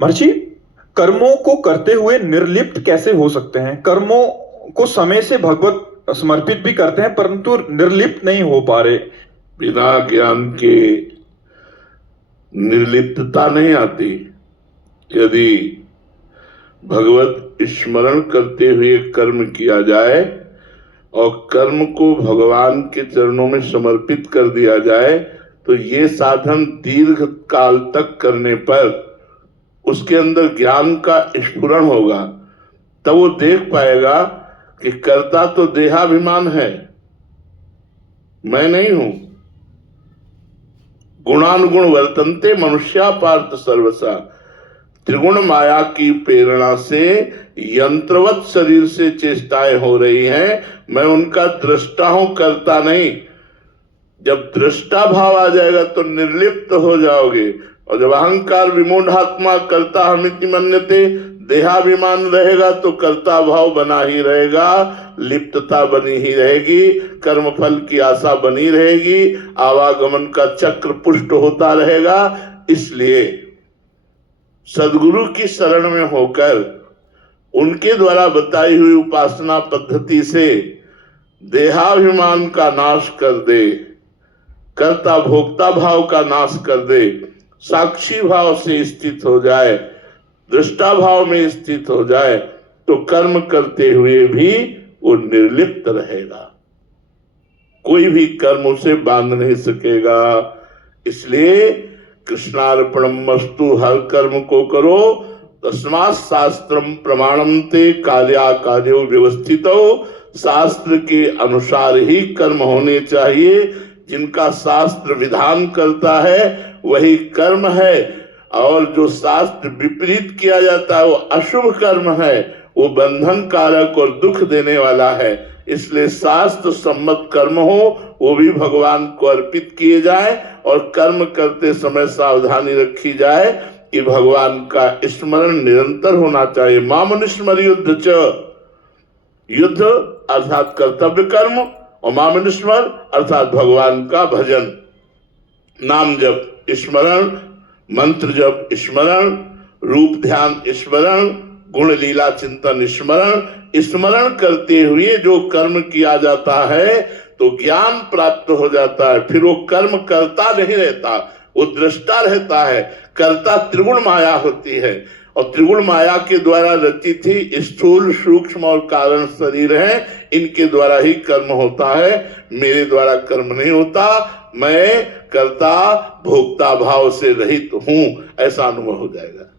महर्षि, कर्मों को करते हुए निर्लिप्त कैसे हो सकते हैं? कर्मों को समय से भगवत समर्पित भी करते हैं परंतु निर्लिप्त नहीं हो पा रहे। बिना ज्ञान के निर्लिप्तता नहीं आती। यदि भगवत स्मरण करते हुए कर्म किया जाए और कर्म को भगवान के चरणों में समर्पित कर दिया जाए तो ये साधन दीर्घ काल तक करने पर उसके अंदर ज्ञान का स्फुरण होगा। तब वो देख पाएगा कि कर्ता तो देहाभिमान है, मैं नहीं हूं। गुणानुगुण वर्तन्ते मनुष्या पार्थ सर्वसा। त्रिगुण माया की प्रेरणा से यंत्रवत शरीर से चेष्टाएं हो रही हैं, मैं उनका दृष्टा हूं, करता नहीं। जब दृष्टा भाव आ जाएगा तो निर्लिप्त हो जाओगे। और जब अहंकार विमूढ़ात्मा कर्ता हमिति मन्यते देहाभिमान रहेगा तो कर्ता भाव बना ही रहेगा, लिप्तता बनी ही रहेगी, कर्मफल की आशा बनी रहेगी, आवागमन का चक्र पुष्ट होता रहेगा। इसलिए सदगुरु की शरण में होकर उनके द्वारा बताई हुई उपासना पद्धति से देहाभिमान का नाश कर दे, कर्ता भोक्ता भाव का नाश कर दे, साक्षी भाव से स्थित हो जाए, दृष्टा भाव में स्थित हो जाए तो कर्म करते हुए भी वो निर्लिप्त रहेगा। कोई भी कर्म उसे बांध नहीं सकेगा। इसलिए कृष्णार्पणमस्तु, हर कर्म को करो। तस्मात् शास्त्रम प्रमाणम ते कार्या कार्यो व्यवस्थितो। शास्त्र के अनुसार ही कर्म होने चाहिए। जिनका शास्त्र विधान करता है वही कर्म है, और जो शास्त्र विपरीत किया जाता है वो अशुभ कर्म है, वो बंधन कारक और दुख देने वाला है। इसलिए शास्त्र सम्मत कर्म हो वो भी भगवान को अर्पित किए जाए, और कर्म करते समय सावधानी रखी जाए कि भगवान का स्मरण निरंतर होना चाहिए। मामनुस्मर युद्ध च, युद्ध अर्थात कर्तव्य कर्म, और मामनुस्मर अर्थात भगवान का भजन, नाम जप स्मरण, मंत्र जप स्मरण, रूप ध्यान स्मरण, गुण लीला चिंतन स्मरण। स्मरण करते हुए जो कर्म किया जाता है तो ज्ञान प्राप्त हो जाता है। फिर वो कर्म करता नहीं रहता, वो दृष्टा रहता है। कर्ता त्रिगुण माया होती है, और त्रिगुण माया के द्वारा रचित ही स्थूल सूक्ष्म और कारण शरीर है। इनके द्वारा ही कर्म होता है, मेरे द्वारा कर्म नहीं होता। मैं कर्ता भोक्ता भाव से रहित हूं, ऐसा अनुभव हो जाएगा।